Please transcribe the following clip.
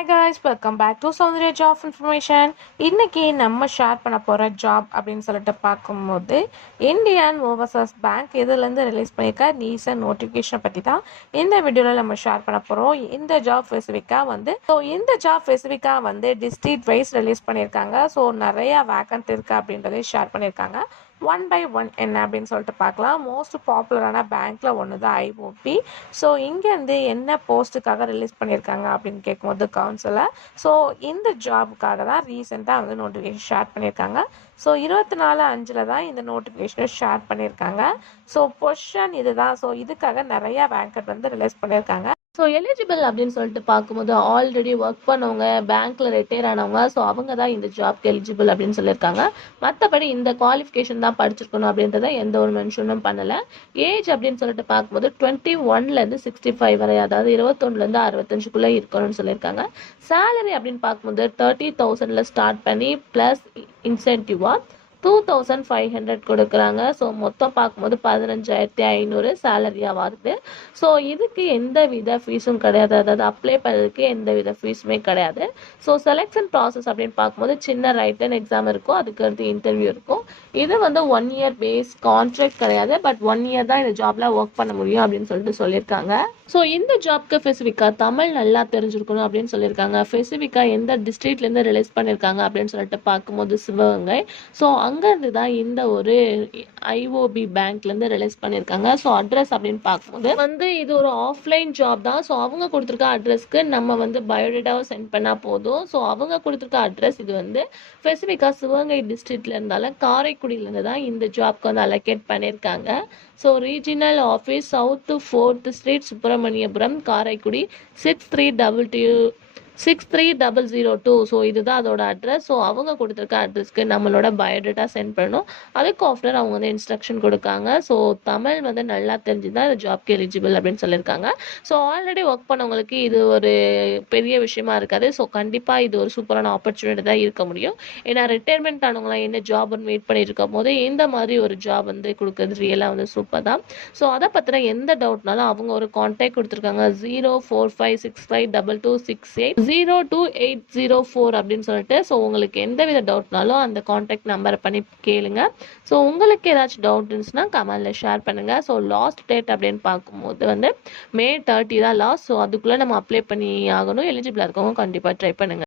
Hi guys, welcome back to Soundria Job Information. இன்னைக்கு நம்ம share பண்ண போகிற ஜாப் அப்படின்னு சொல்லிட்டு பார்க்கும்போது இந்தியன் ஓவர்சீஸ் பேங்க் இதுலேருந்து ரிலீஸ் பண்ணியிருக்க ரீசன்ட் நோட்டிஃபிகேஷனை பற்றி தான் இந்த வீடியோவில் நம்ம ஷேர் பண்ண போகிறோம். இந்த ஜாப் ஸ்பெசிஃபிக்காக வந்து டிஸ்ட்ரிக்ட் வைஸ் ரிலீஸ் பண்ணியிருக்காங்க. ஸோ நிறையா வேக்கன்ட் இருக்குது அப்படின்றதே ஷேர் பண்ணியிருக்காங்க. ஒன் பை ஒன் என்ன அப்படின்னு சொல்லிட்டு பார்க்கலாம். மோஸ்ட் பாப்புலரான பேங்க்கில் ஒன்று தான் ஐஓபி. ஸோ இங்கேருந்து என்ன போஸ்ட்டுக்காக ரிலீஸ் பண்ணியிருக்காங்க அப்படின்னு கேட்கும்போது கவுன்சிலர். ஸோ இந்த ஜாபுக்காக தான் ரீசெண்டாக வந்து நோட்டிஃபிகேஷன் ஷேர் பண்ணியிருக்காங்க. ஸோ 24/5 தான் இந்த நோட்டிஃபிகேஷனை ஷேர் பண்ணியிருக்காங்க. ஸோ பொசிஷன் இதுதான். ஸோ இதுக்காக நிறையா வேக்கன்ட் வந்து ரிலீஸ் பண்ணியிருக்காங்க. ஸோ எலிஜிபிள் அப்படின்னு சொல்லிட்டு பார்க்கும்போது ஆல்ரெடி ஒர்க் பண்ணவங்க, பேங்க்கில் ரிட்டையர் ஆனவங்க, ஸோ அவங்க தான் இந்த ஜாப்க்கு எலிஜிபிள் அப்படின்னு சொல்லியிருக்காங்க. மற்றபடி இந்த குவாலிஃபிகேஷன் தான் படிச்சிருக்கணும் அப்படின்றத எந்த ஒரு மென்ஷனும் பண்ணலை. ஏஜ் அப்படின்னு சொல்லிட்டு பார்க்கும்போது 21லேருந்து 65 வரை, அதாவது 21லேருந்து 65 இருக்கணும்னு சொல்லியிருக்காங்க. சேலரி அப்படின்னு பார்க்கும்போது 30,000 ஸ்டார்ட் பண்ணி ப்ளஸ் இன்சென்டிவாக 2,500 கொடுக்குறாங்க. ஸோ மொத்தம் பார்க்கும்போது 15,500 சேலரியாக வருது. ஸோ இதுக்கு எந்த வித ஃபீஸும் கிடையாது, அதாவது அப்ளை பண்ணுறதுக்கு எந்த வித ஃபீஸுமே கிடையாது. ஸோ செலெக்ஷன் ப்ராசஸ் அப்படின்னு பார்க்கும்போது சின்ன ரைட்டன் எக்ஸாம் இருக்கும், அதுக்கு அடுத்து இன்டர்வியூ இருக்கும். இது வந்து 1 இயர் பேஸ் கான்ட்ராக்ட் கிடையாது, பட் 1 இயர் தான் இந்த ஜாப்ல ஒர்க் பண்ண முடியும் அப்படின்னு சொல்லிட்டு சொல்லியிருக்காங்க. ஸோ இந்த ஜாப்க்கு ஸ்பெசிஃபிக்காக தமிழ் நல்லா தெரிஞ்சிருக்கணும் அப்படின்னு சொல்லியிருக்காங்க. ஸ்பெசிஃபிக்காக எந்த டிஸ்ட்ரிக்ட்லேருந்து ரிலீஸ் பண்ணியிருக்காங்க அப்படின்னு சொல்லிட்டு பார்க்கும்போது சிவகங்கை. ஸோ அங்கேருந்து தான் இந்த ஒரு ஐஓபி பேங்க்லேருந்து ரிலீஸ் பண்ணியிருக்காங்க. ஸோ அட்ரஸ் அப்படின்னு பார்க்கும்போது வந்து இது ஒரு ஆஃப்லைன் ஜாப் தான். ஸோ அவங்க கொடுத்துருக்க அட்ரஸ்க்கு நம்ம வந்து பயோடேட்டாவை சென்ட் பண்ணால் போதும். ஸோ அவங்க கொடுத்துருக்க அட்ரஸ் இது வந்து ஸ்பெசிஃபிக்காக சிவகங்கை டிஸ்ட்ரிக்ட்ல இருந்தாலும் காரைக்குடியிலேருந்து தான் இந்த ஜாப்க்கு வந்து அலோகேட் பண்ணியிருக்காங்க. So regional office south 4th street Subramaniapuram Karaikudi 63002. So இதுதான் அதோட அட்ரஸ். ஸோ அவங்க கொடுத்துருக்க அட்ரஸ்க்கு நம்மளோட பயோடேட்டா சென்ட் பண்ணணும். அதுக்கு ஆஃப்டர் அவங்க வந்து இன்ஸ்ட்ரக்ஷன் கொடுக்காங்க. ஸோ தமிழ் வந்து நல்லா தெரிஞ்சு தான் இந்த ஜாப்க்கு எலிஜிபிள் அப்படின்னு சொல்லியிருக்காங்க. ஸோ ஆல்ரெடி ஒர்க் பண்ணவங்களுக்கு இது ஒரு பெரிய விஷயமா இருக்காது. ஸோ கண்டிப்பாக இது ஒரு சூப்பரான ஆப்பர்ச்சுனிட்டி தான் இருக்க முடியும். ஏன்னா ரிட்டையர்மெண்ட் ஆனவங்களாம் என்ன ஜாப்னு வெயிட் பண்ணிட்டு இருக்கும் போது இந்த மாதிரி ஒரு ஜாப் வந்து கொடுக்குறது ரியலாக வந்து சூப்பர் தான். ஸோ அதை பற்றின எந்த டவுட்னாலும் அவங்க ஒரு கான்டாக்ட் கொடுத்துருக்காங்க 045652268 02804 அப்படின்னு சொல்லிட்டு. ஸோ உங்களுக்கு எந்த வித டவுட்னாலும் அந்த கான்டாக்ட் நம்பரை பண்ணி கேளுங்க. ஸோ உங்களுக்கு ஏதாச்சும் டவுட் இருந்துச்சுன்னா கமெண்ட்ல ஷேர் பண்ணுங்க. ஸோ லாஸ்ட் டேட் அப்படின்னு பார்க்கும்போது வந்து May 30 தான் லாஸ்ட். ஸோ அதுக்குள்ளே நம்ம அப்ளை பண்ணி ஆகணும். எலிஜிபிளாக இருக்கவங்க கண்டிப்பாக ட்ரை பண்ணுங்க.